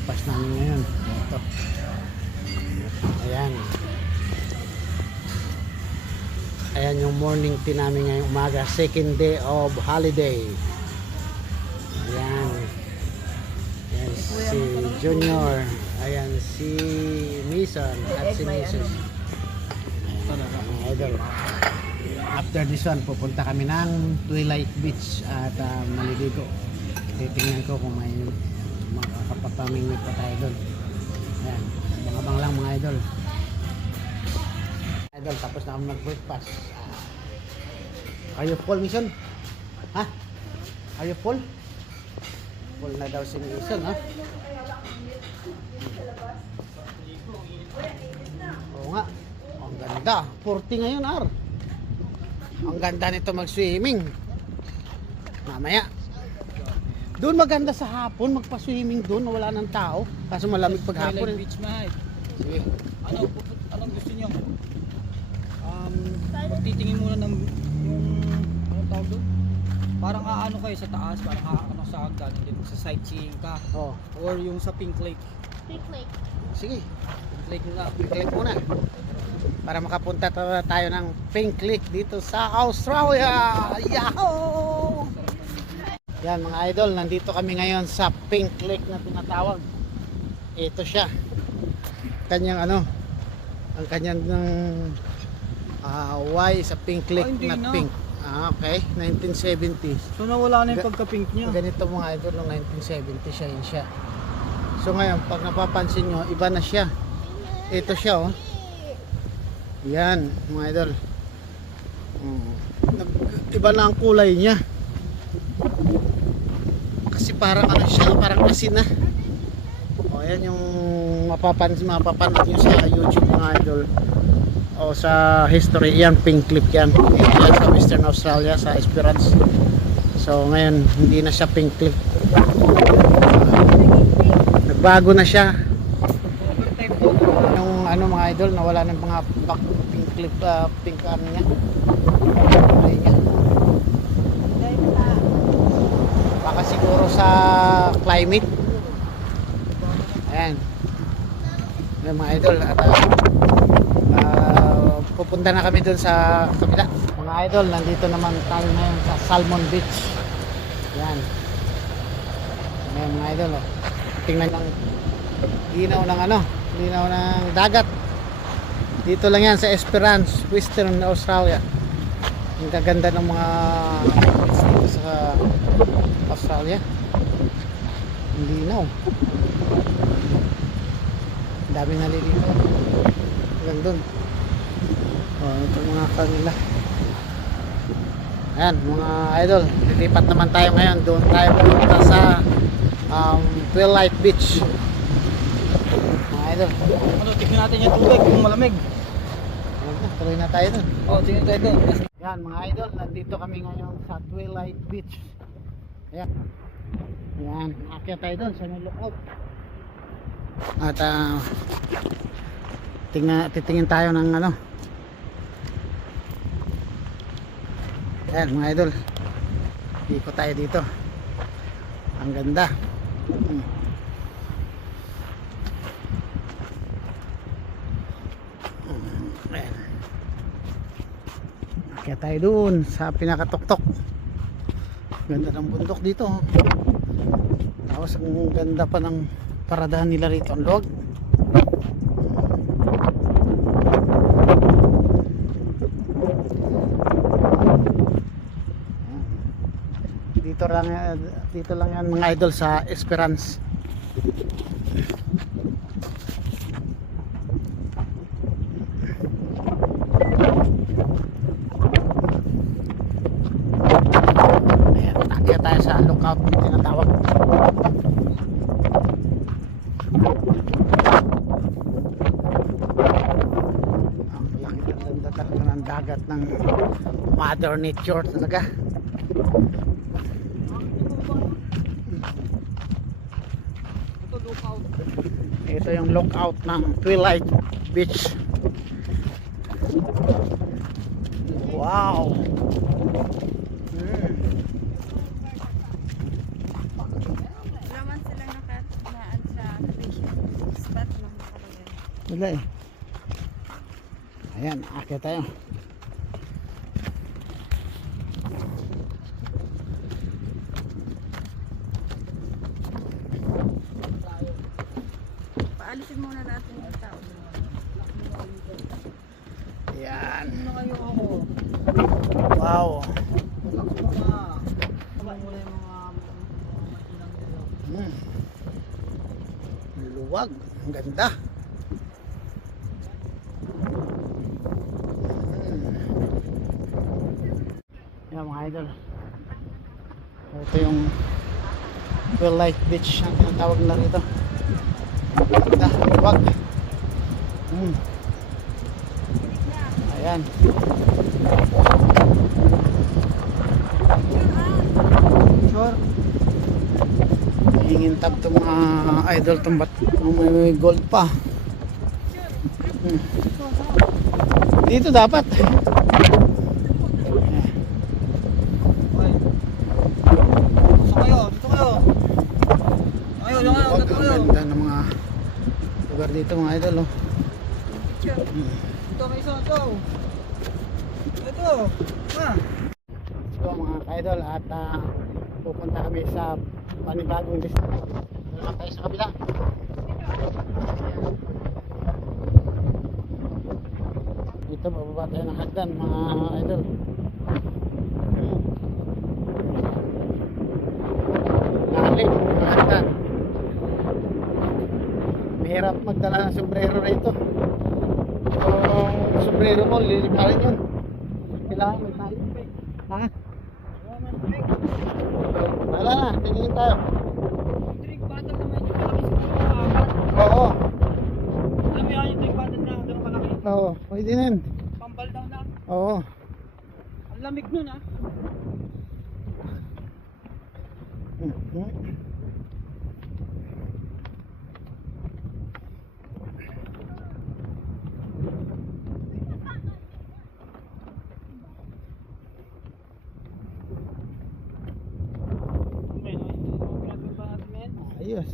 breakfast namin ngayon. Ito. Ayan. Ayan yung morning tea namin ngayong umaga. Second day of holiday. Ayan. Ayan si Junior. Ayan si Mason at si Mrs. Idol. After this one, pupunta kami ng Twilight Beach at uh, maliligo. Titingnan ko kung may makakapapamingwit pa tayo doon. Ayan, abang-abang lang mga idol. Idol, tapos na kami mag-breakfast. Ah, are you full, Mission? Ha? Are you full? Full na daw si Mission, ha? Oo nga. Ang ganda. 40 ngayon, Ar. Ang ganda nito mag-swimming. Mamaya. Doon maganda sa hapon, magpa-swimming doon na wala ng tao. Kaso malamig pag hapon. Eh. Beach, mate. Sige. Ano, anong gusto niyo? Um, titingin muna ng yung anong tawag doon? Parang aano kayo sa taas, parang aano sa hagdan, then sa sightseeing ka. Oh, Or yung sa Pink Lake. Picnic. sige. Pink Lake nga. Click muna. Para makapunta ta- tayo ng Pink Lake dito sa Australia. Yahoo! Yan mga idol, nandito kami ngayon sa Pink Lake na tinatawag. Ito siya. Kanyang ano, ang kanyang ng ah, Y sa Pink Lake Ah, hindi na pink. Ah, okay, 1970s. So nawala na yung pagka-pink niya. Ganito mga idol, noong 1970 siya yun siya. So ngayon, pag napapansin nyo, iba na siya. Ito siya oh. Yan, mga idol. Mm. Nag, iba na ang kulay niya. Parang ano siya, parang asin na. O yan yung mapapansin, mapapanood nyo sa YouTube mga idol. O sa history, yan pink clip yan. Yan sa Western Australia, sa Esperance. So ngayon, hindi na siya pink clip. Nagbago na siya. Yung ano mga idol, nawala ng mga pink clip, ah, pink ano niya. Kulay niya. Baka siguro sa climate. Ayan. Yung mga idol at ah, ah, pupunta na kami dun sa kabila. Mga idol, nandito naman tayo ngayon sa Salmon Beach. Yan. Ayan mga idol. Oh. Tingnan ng linaw ng ano, linaw ng dagat. Dito lang yan sa Esperance, Western Australia. Ang gaganda ng mga sa Australia. Ang linaw. Ang dami nalilito. Hanggang dun. Oh, ito mga kanila. Ayan, mga idol. Lilipat naman tayo ngayon. Doon tayo pupunta sa um, Twilight Beach. Mga idol. Ano, tignan natin yung tubig kung malamig. Tuloy na tayo dun. Oh, tingnan tayo doon. Yan mga idol, nandito kami ngayon sa Twilight Beach. Ayan. Yan, akyat tayo doon sa may lookout. At ah, tingnan, titingin tayo ng ano. Ayan mga idol. Ikot tayo dito. Ang ganda. Hmm. Ayan. Kaya tayo doon sa pinakatuktok. Ganda ng bundok dito. oh. Tapos ang ganda pa ng paradahan nila rito. Ang log. Dito lang dito lang yan mga idol sa Esperance. Ayan, kaya tayo sa lookout na tinatawag. Ang laki ng ganda talaga ng Mother Nature talaga. Ito, yung lookout ng Twilight Beach. Wow! Mm. Sa Wala eh. Ayan, akit tayo. Paalisin muna natin yung tao. Ayan. Ano kayo ako? Wow. Relax mo na. Tama mo na yung mga mga mainang nila. Hmm. Luwag. Ang ganda. Hmm. Yan mga idol. Ito yung Well Light Beach ang tinatawag na rito. Ganda. Luwag. Hmm. Ayan. Sure. Hingintab itong mga idol itong bat may, gold pa. Hmm. Dito dapat. Ganda ng mga lugar dito mga idol. Oh. Picture. Ito, may isa, ito. Ito. Ah. So mga idol at ah, pupunta kami sa panibagong destination. Naman tayo sa kabila. Dito bababa tayo ng hagdan mga idol. Lalim ng hagdan. Mahirap magdala ng sombrero rito. Yung sombrero mo, liliparin yun. Kailangan may tayo. Ha? Wala na, tingin tayo. Drink bottle na medyo malaki siguro. Oo. Alam mo yan, yung drink bottle na gano'ng kalaki. Oo, pwede na yun. Pambal daw na. Oo. Ang lamig nun ah. Mhm. Okay, no? Ito, ginagawa pa natin Ayos.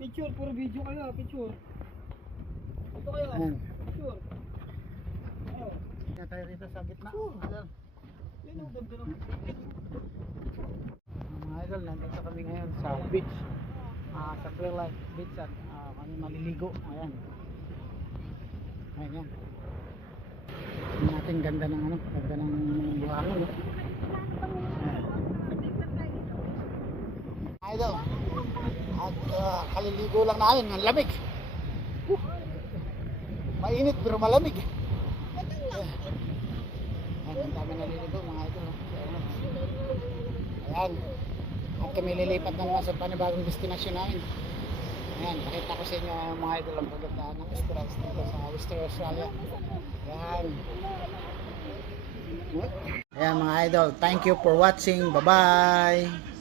Picture, puro video kayo, picture. Ito kayo, Ayan. picture. Ayo. Tingnan tayo rito sa gitna. Idol. Yan ang ganda ng Mga idol, nandito kami ngayon sa beach. Ah, sa Clear Lake Beach at ah, kami maliligo. Ayan. Ayan yan. Tingnan natin ganda ng ano, ganda ng buhangin. no? Ayan. Idol. At ah, kaliligo lang namin, ang lamig. Uh, mainit pero malamig. Ayan, ang dami naliligo mga idol. Ayan. At kami lilipat na sa panibagong destinasyon namin. Ayan, pakita ko sa inyo mga idol ang pagkaktaan ng restaurants dito sa Western Australia. Ayan. Ayan mga idol, thank you for watching. Bye-bye.